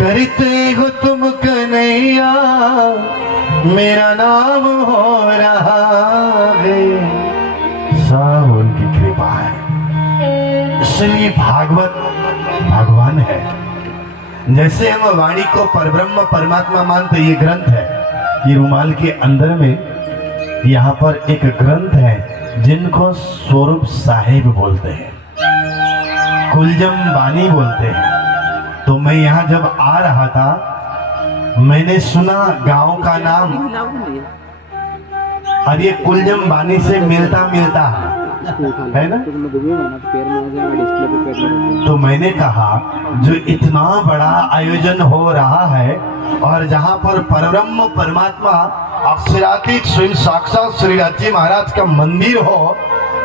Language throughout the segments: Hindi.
करते हो तुम कन्हैया मेरा नाम हो रहा है। सब उनकी कृपा है। इसलिए भागवत भगवान है। जैसे हम वाणी को परब्रह्म परमात्मा मानते, ये ग्रंथ है, ये रुमाल के अंदर में यहाँ पर एक ग्रंथ है जिनको स्वरूप साहिब बोलते हैं, कुलजम बानी बोलते हैं। तो मैं यहाँ जब आ रहा था मैंने सुना गांव का नाम, और ये कुलजम बानी से मिलता मिलता है ना। तो मैंने कहा जो इतना बड़ा आयोजन हो रहा है और जहां पर परब्रह्म परमात्मा अक्षरातीत स्वयं साक्षात श्री राजी महाराज का मंदिर हो,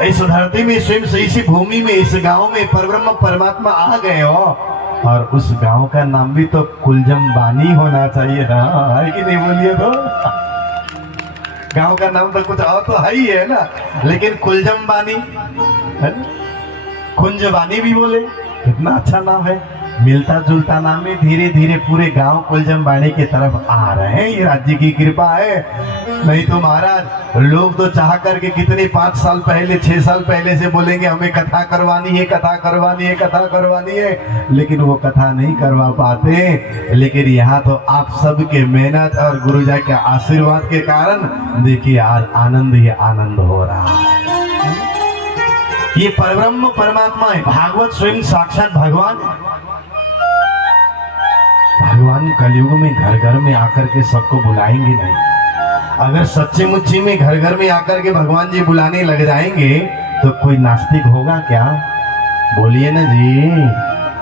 इस धरती में स्वयं से इसी भूमि में इस गांव में परब्रह्म परमात्मा आ गए हो, और उस गांव का नाम भी तो कुलजम बानी होना चाहिए ना, है कि नहीं? बोलिए तो गांव का नाम तो कुछ और तो है ही है ना, लेकिन कुलजम बानी है, कुंज बानी भी बोले, कितना अच्छा नाम है, मिलता जुलता नाम है। धीरे धीरे पूरे गांव कुलजम बानी की तरफ आ रहे हैं, ये राज्य की कृपा है। नहीं तो महाराज लोग तो चाह करके कितने 5 साल पहले 6 साल पहले से बोलेंगे हमें कथा करवानी है, कथा करवानी है, कथा करवानी है, लेकिन वो कथा नहीं करवा पाते। लेकिन यहाँ तो आप सबके मेहनत और गुरुजी के आशीर्वाद के कारण देखिए आज आनंद ही आनंद हो रहा है। ये परब्रह्म परमात्मा है, भागवत स्वयं साक्षात भगवान है। भगवान कलयुग में घर घर में आकर के सबको बुलाएंगे नहीं। अगर सच्चे मुच्ची में घर घर में आकर के भगवान जी बुलाने लग जाएंगे तो कोई नास्तिक होगा क्या? बोलिए ना जी।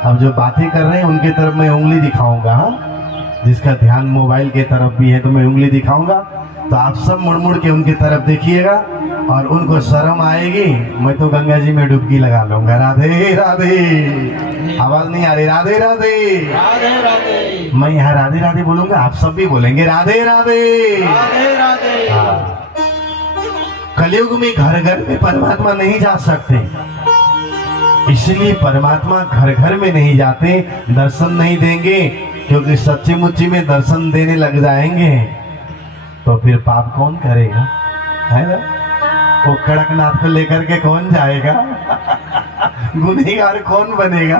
अब जो बातें कर रहे हैं उनके तरफ मैं उंगली दिखाऊंगा, जिसका ध्यान मोबाइल के तरफ भी है तो मैं उंगली दिखाऊंगा, तो आप सब मुड़ मुड़ के उनकी तरफ देखिएगा और उनको शर्म आएगी। मैं तो गंगा जी में डुबकी लगा लूंगा। राधे राधे। आवाज नहीं आ रही? राधे राधे राधे राधे। मैं यहाँ राधे राधे बोलूंगा, आप सब भी बोलेंगे राधे राधे राधे राधे। कलयुग में घर घर में परमात्मा नहीं जा सकते, इसलिए परमात्मा घर घर में नहीं जाते, दर्शन नहीं देंगे, क्योंकि सच्ची मुच्ची में दर्शन देने लग जाएंगे तो फिर पाप कौन करेगा, है ना? वो कड़कनाथ को लेकर के कौन जाएगा? गुनहगार कौन बनेगा?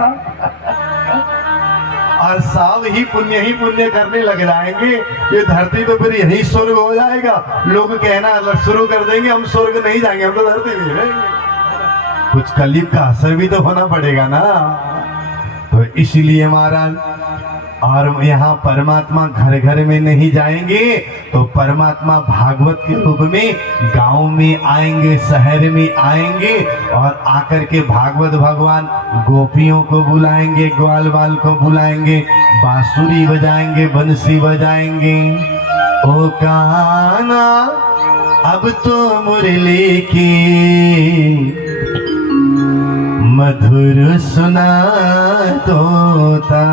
और सब ही पुण्य करने लग जाएंगे। ये धरती तो फिर यही स्वर्ग हो जाएगा। लोग कहना शुरू कर देंगे हम स्वर्ग नहीं जाएंगे, हम तो धरती में रहेंगे। कुछ कलयुग का असर भी तो होना पड़ेगा ना। तो इसलिए महाराज, और यहाँ परमात्मा घर घर में नहीं जाएंगे तो परमात्मा भागवत के रूप में गांव में आएंगे, शहर में आएंगे, और आकर के भागवत भगवान गोपियों को बुलाएंगे, ग्वाल बाल को बुलाएंगे, बांसुरी बजाएंगे, बंसी बजाएंगे। ओ कान्हा अब तो मुरली की मधुर सुना तोता।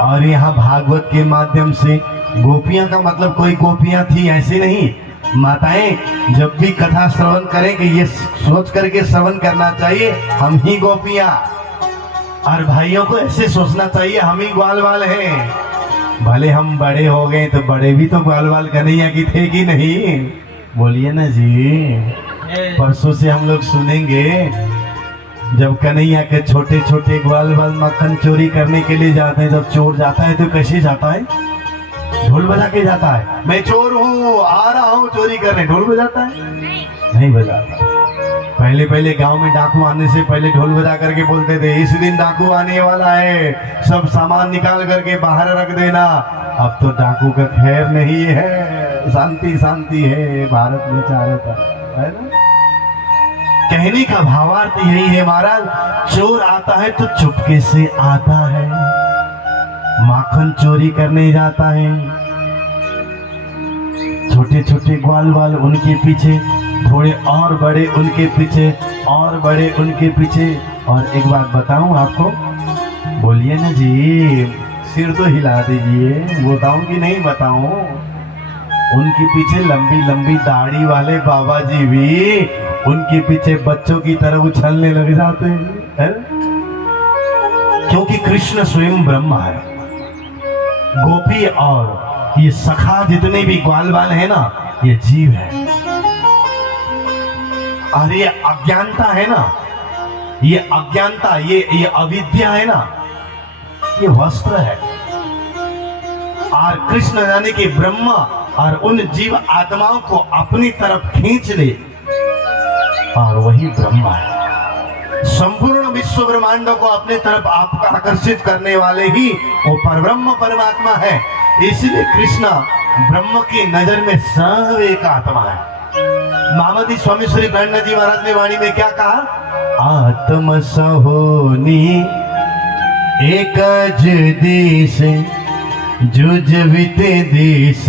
और यहाँ भागवत के माध्यम से गोपियां का मतलब कोई गोपियां थी ऐसी नहीं, माताएं जब भी कथा श्रवण करेंगे ये सोच करके श्रवण करना चाहिए हम ही गोपियां, और भाइयों को ऐसे सोचना चाहिए हम ही ग्वाल वाल हैं। भले हम बड़े हो गए तो बड़े भी तो ग्वाल वाल कन्हैया की थे कि नहीं? बोलिए ना जी। परसों से हम लोग सुनेंगे जब कन्हैया के छोटे छोटे ग्वाल बाल मक्खन चोरी करने के लिए जाते हैं। जब चोर जाता है तो कैसे जाता है? ढोल बजा के जाता है। मैं चोर हूँ, आ रहा हूँ चोरी करने। ढोल बजाता है? नहीं बजाता। पहले पहले गांव में डाकू आने से पहले ढोल बजा करके बोलते थे इस दिन डाकू आने वाला है, सब सामान निकाल करके बाहर रख देना। अब तो डाकू का खैर नहीं है, शांति शांति है भारत में चारों तरफ, है ना? कहने का भावार्थ यही है महाराज, चोर आता है तो चुपके से आता है, माखन चोरी करने जाता है, छोटे छोटे ग्वाल वाल उनके पीछे, थोड़े और बड़े उनके पीछे, और बड़े उनके पीछे। और एक बात बताऊं आपको, बोलिए ना जी, सिर तो हिला दीजिए, बताऊं कि नहीं बताऊं? उनके पीछे लंबी लंबी दाढ़ी वाले बाबा जी भी उनके पीछे बच्चों की तरह उछलने लग जाते हैं। क्योंकि कृष्ण स्वयं ब्रह्म है। गोपी और ये सखा जितने भी ग्वाल बाल है ना, ये जीव है। और ये अज्ञानता है ना, ये अज्ञानता, ये अविद्या है ना, ये वस्त्र है। और कृष्ण जाने के ब्रह्मा और उन जीव आत्माओं को अपनी तरफ खींच ले, और वही ब्रह्मा है। संपूर्ण विश्व ब्रह्मांडों को अपने तरफ आपका आकर्षित करने वाले ही वो परब्रह्म परमात्मा है। इसलिए कृष्ण ब्रह्म की नजर में सब एक आत्मा है। महामती स्वामी श्री गणनाथ जी महाराज ने वाणी में क्या कहा? आत्म सहोनी एकज देश जुजविते देश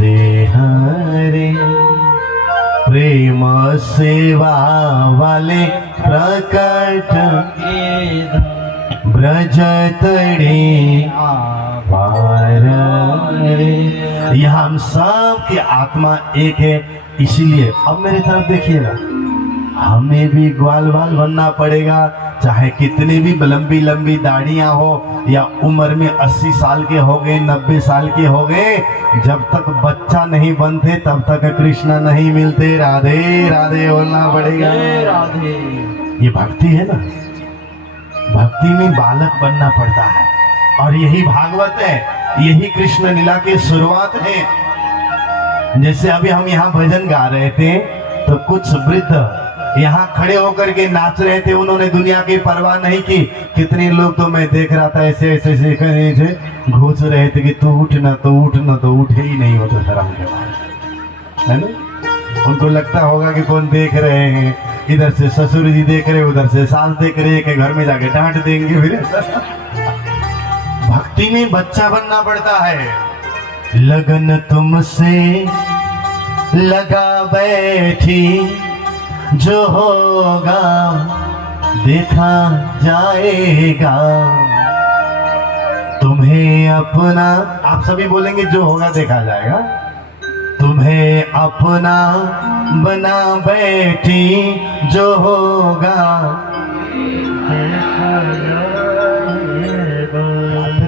देहारे, प्रेम सेवा वाले प्रकट ब्रज तड़े यहाँ हम सब की आत्मा एक है। इसीलिए अब मेरी तरफ देखिएगा, हमें भी ग्वाल बाल बनना पड़ेगा, चाहे कितनी भी लंबी लंबी दाढ़ियां हो, या उम्र में 80 साल के हो गए, 90 साल के हो गए, जब तक बच्चा नहीं बनते तब तक कृष्ण नहीं मिलते। राधे राधे बोलना पड़ेगा। राधे, ये भक्ति है ना, भक्ति में बालक बनना पड़ता है। और यही भागवत है, यही कृष्ण लीला की शुरुआत है। जैसे अभी हम यहाँ भजन गा रहे थे तो कुछ वृद्ध यहाँ खड़े होकर के नाच रहे थे, उन्होंने दुनिया की परवाह नहीं की। कितने लोग तो मैं देख रहा था ऐसे ऐसे ऐसे कर रहे थे, घूस रहे थे कि तू उठ ना, तो उठ ना, तो उठे ही नहीं होते शर्म के बाद, है ना। उनको लगता होगा कि कौन देख रहे हैं, इधर से ससुर जी देख रहे, उधर से सास देख रहे, कि घर में जाके डांट देंगे फिर। भक्ति में बच्चा बनना पड़ता है। लगन तुमसे लगा बैठी, जो होगा देखा जाएगा, तुम्हें अपना, आप सभी बोलेंगे जो होगा देखा जाएगा, तुम्हें अपना बना बैठी, जो होगा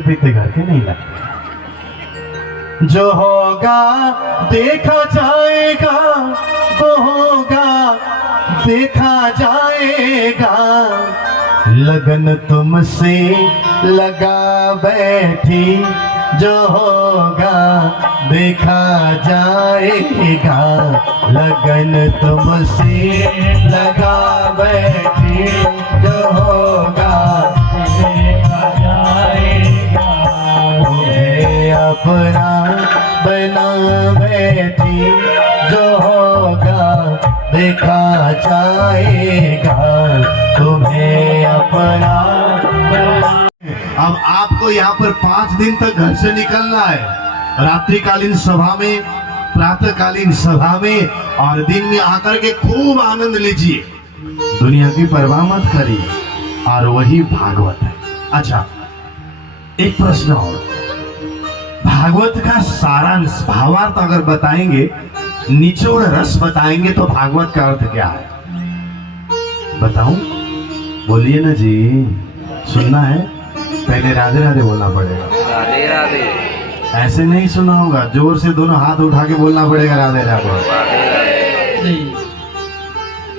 पीते घर के नहीं लगते, जो होगा देखा जाएगा, वो होगा देखा जाएगा। लगन तुमसे लगा बैठी, जो होगा देखा जाएगा। लगन तुमसे लगा बैठी, जो होगा देखा जाएगा। तुम्हें अपना बना बैठी, जो होगा देखा जाएगा। तुम्हें अपना। अब आपको यहाँ पर 5 दिन तक घर से निकलना है, रात्रिकालीन सभा में, प्रातःकालीन सभा में, और दिन में आकर के खूब आनंद लीजिए, दुनिया की परवाह मत करिए, और वही भागवत है। अच्छा, एक प्रश्न और, भागवत का सारांश, भावार्थ अगर बताएंगे, निचोड़ रस बताएंगे, तो भागवत का अर्थ क्या है बताऊं? बोलिए ना जी, सुनना है? पहले राधे राधे बोलना पड़ेगा। राधे राधे ऐसे नहीं सुना होगा, जोर से दोनों हाथ उठा के बोलना पड़ेगा राधे राधे।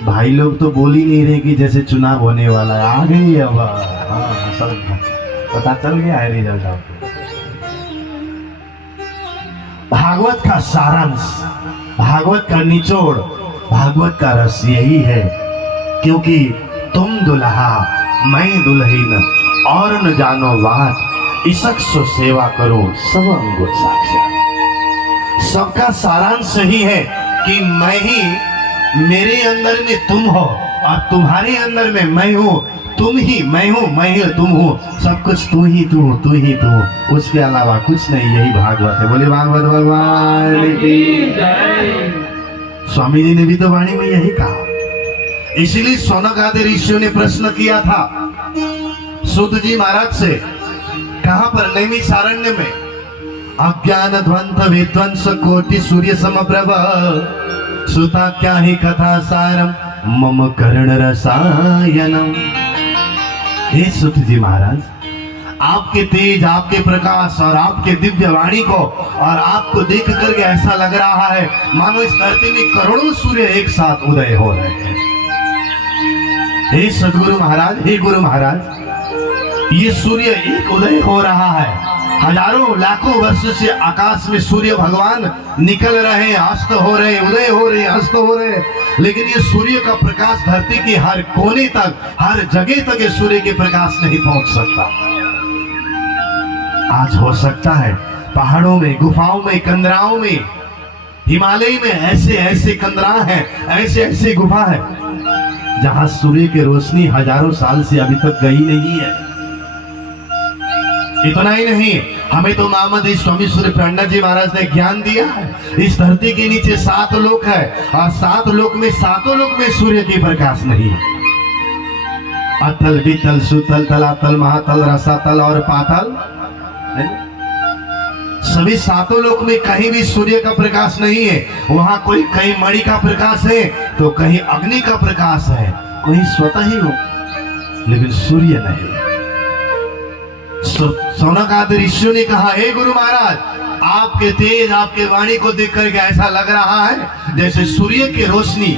भाई लोग तो बोल ही नहीं रहे कि जैसे चुनाव होने वाला है, आ गई अब। हाँ, सब पता चल गया है रिजल्ट आपको। भागवत का सारांश, भागवत का निचोड़, भागवत का रस यही है, क्योंकि तुम दुल्हा मैं दुल्हीन, और न जानो बात, इसक सो सेवा करो सब अंगो साक्षात। सबका सारांश यही है कि मैं ही, मेरे अंदर में तुम हो, और तुम्हारे अंदर में मैं हूँ, तुम ही मैं हूँ, मैं ही तुम हो, सब कुछ तू ही तू, तू ही तू, उसके अलावा कुछ नहीं। यही भागवत है। बोले भागवत भगवान की जय। स्वामी जी ने भी तो वाणी में यही कहा। इसलिए सौनक आदि ऋषियों ने प्रश्न किया था सूत जी महाराज से, कहां पर? नैमिषारण्य में। अज्ञान ध्वंत विध्वंस कोटि सूर्य समप्रभ, सुता क्या ही कथा सारम मम कर्ण रसायनम। हे सुत जी महाराज, आपके तेज, आपके प्रकाश और आपके दिव्य वाणी को और आपको देख करके ऐसा लग रहा है मानो इस धरती में करोड़ों सूर्य एक साथ उदय हो रहे हैं। हे सदगुरु महाराज, हे गुरु महाराज, ये सूर्य एक उदय हो रहा है। हजारों लाखों वर्ष से आकाश में सूर्य भगवान निकल रहे हैं, अस्त हो रहे, उदय हो रहे, अस्त हो रहे, लेकिन ये सूर्य का प्रकाश धरती के हर कोने तक, हर जगह तक ये सूर्य के प्रकाश नहीं पहुंच सकता। आज हो सकता है पहाड़ों में, गुफाओं में, कंदराओं में, हिमालय में ऐसे ऐसे कंदरा हैं, ऐसे ऐसे गुफा है जहां सूर्य की रोशनी हजारों साल से अभी तक गई नहीं है। इतना ही नहीं, हमें तो महामंत्री स्वामी सूर्य पंडित जी महाराज ने ज्ञान दिया है। इस धरती के नीचे 7 लोक है और 7 लोक में, 7 लोक में सूर्य की प्रकाश नहीं है। अतल, वितल, सुतल, तलातल, महातल, रसातल और पातल, सभी 7 लोक में कहीं भी सूर्य का प्रकाश नहीं है। वहां कोई कहीं मणि का प्रकाश है तो कहीं अग्नि का प्रकाश है, कोई स्वतः ही हो, लेकिन सूर्य नहीं। सौनकादि ऋषियों ने कहा, हे गुरु महाराज, आपके तेज, आपके वाणी को देख करके ऐसा लग रहा है जैसे सूर्य की रोशनी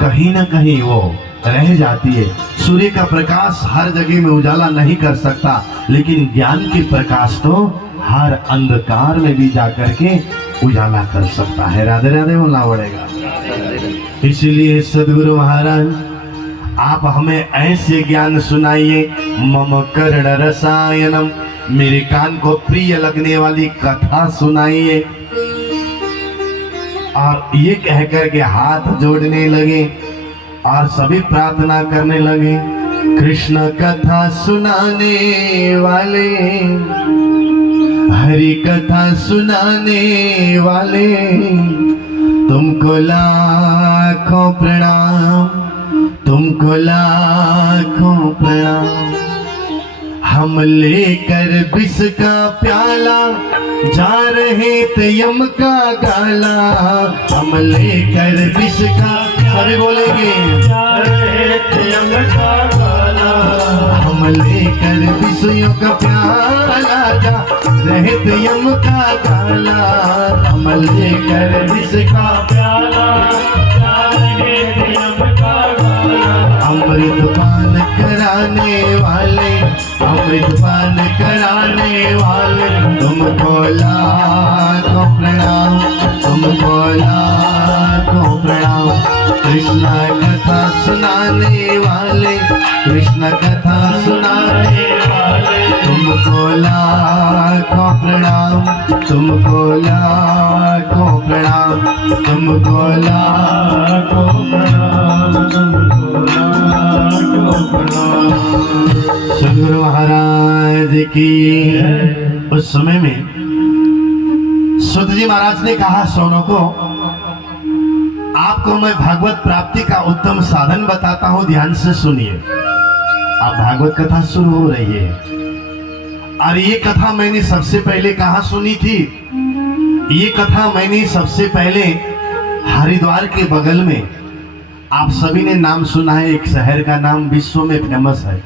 कहीं ना कहीं वो रह जाती है। सूर्य का प्रकाश हर जगह में उजाला नहीं कर सकता, लेकिन ज्ञान के प्रकाश तो हर अंधकार में भी जाकर के उजाला कर सकता है। राधे राधे बोलना पड़ेगा। इसीलिए सदगुरु महाराज, आप हमें ऐसे ज्ञान सुनाइए, मम कर्ण रसायनम, मेरे कान को प्रिय लगने वाली कथा सुनाइए। और ये कहकर के हाथ जोड़ने लगे और सभी प्रार्थना करने लगे, कृष्ण कथा सुनाने वाले, हरि कथा सुनाने वाले, तुमको लाखों प्रणाम, तुमको लाखों प्रणाम। हम लेकर विष का प्याला जा रहे थे यम का गाला, हम लेकर विष का, सभी बोलेंगे, जा रहे थे यम का गाला, हम लेकर विषयों का प्याला जा रहे थे यम का गाला, हम लेकर विष का प्याला जा रहे थे यम का गाला। अमृत पान कराने वाले, अमृत पान कराने वाले, तुमको लाखों प्रणाम, तुमको लाखों प्रणाम। कृष्ण कथा सुनाने वाले, कृष्ण कथा सुनाने वाले, तुमको लाखों प्रणाम, तुमको लाखों प्रणाम, तुमको लाखों प्रणाम, तुमको लाखों प्रणाम। सदगुरु महाराज की। उस समय में सुत जी महाराज ने कहा, सोनों को, आपको मैं भागवत प्राप्ति का उत्तम साधन बताता हूं, ध्यान से सुनिए। अब भागवत कथा शुरू हो रही है और ये कथा मैंने सबसे पहले कहाँ सुनी थी? ये कथा मैंने सबसे पहले हरिद्वार के बगल में, आप सभी ने नाम सुना है, एक शहर का नाम विश्व में फेमस है,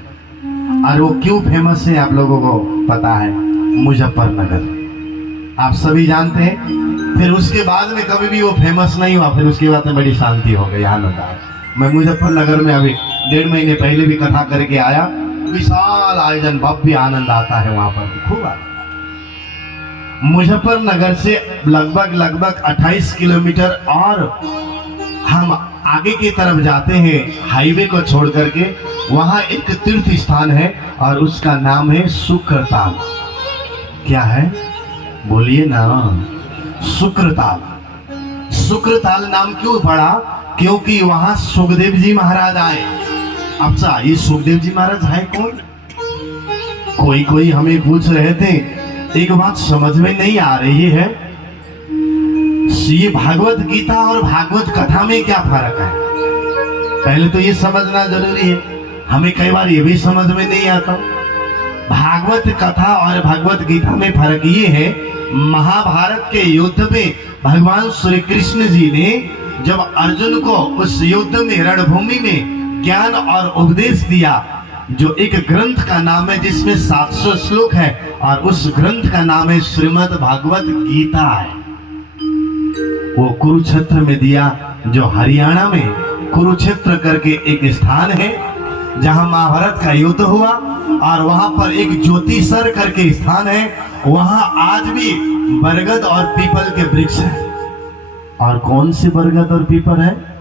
और वो क्यों फेमस है आप लोगों को पता है, मुजफ्फरनगर। आप सभी जानते हैं। फिर उसके बाद में कभी भी वो फेमस नहीं हुआ, फिर उसके बाद में बड़ी शांति हो गई, आनंद आया। मैं मुजफ्फरनगर में अभी 1.5 महीने पहले भी कथा करके आया, विशाल आयोजन, भव्य आनंद आता है वहां पर, खूब आनंद। मुजफ्फरनगर से लगभग 28 किलोमीटर और हम आगे की तरफ जाते हैं, हाईवे को छोड़ करके, वहां एक तीर्थ स्थान है और उसका नाम है शुक्रताल। क्या है बोलिए ना? शुक्रताल। शुक्रताल नाम क्यों पड़ा? क्योंकि वहां सुखदेव जी महाराज आए। अच्छा, ये सुखदेव जी महाराज है कौन? कोई हमें पूछ रहे थे, एक बात समझ में नहीं आ रही है, ये भागवत गीता और भागवत कथा में क्या फर्क है? पहले तो ये समझना जरूरी है, हमें कई बार ये भी समझ में नहीं आता। भागवत कथा और भागवत गीता में फर्क ये है, महाभारत के युद्ध में भगवान श्री कृष्ण जी ने जब अर्जुन को उस युद्ध में, रणभूमि में ज्ञान और उपदेश दिया, जो एक ग्रंथ का नाम है जिसमें 700 श्लोक है और उस ग्रंथ का नाम है श्रीमद् भागवत गीता है। वो कुरुक्षेत्र में दिया, जो हरियाणा में कुरुक्षेत्र करके एक स्थान है जहां महाभारत का युद्ध हुआ, और वहां पर एक ज्योतिसर करके स्थान है, वहां आज भी बरगद और पीपल के वृक्ष है। और कौन से बरगद और पीपल है?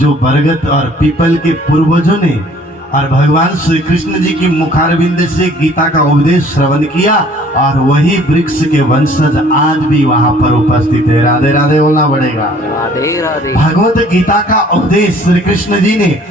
जो बरगद और पीपल के पूर्वजों ने और भगवान श्री कृष्ण जी की मुखारविंद से गीता का उपदेश श्रवण किया, और वही वृक्ष के वंशज आज भी वहां पर उपस्थित है। राधे राधे बोलना पड़ेगा। राधे राधे। भगवत गीता का उपदेश श्री कृष्ण जी ने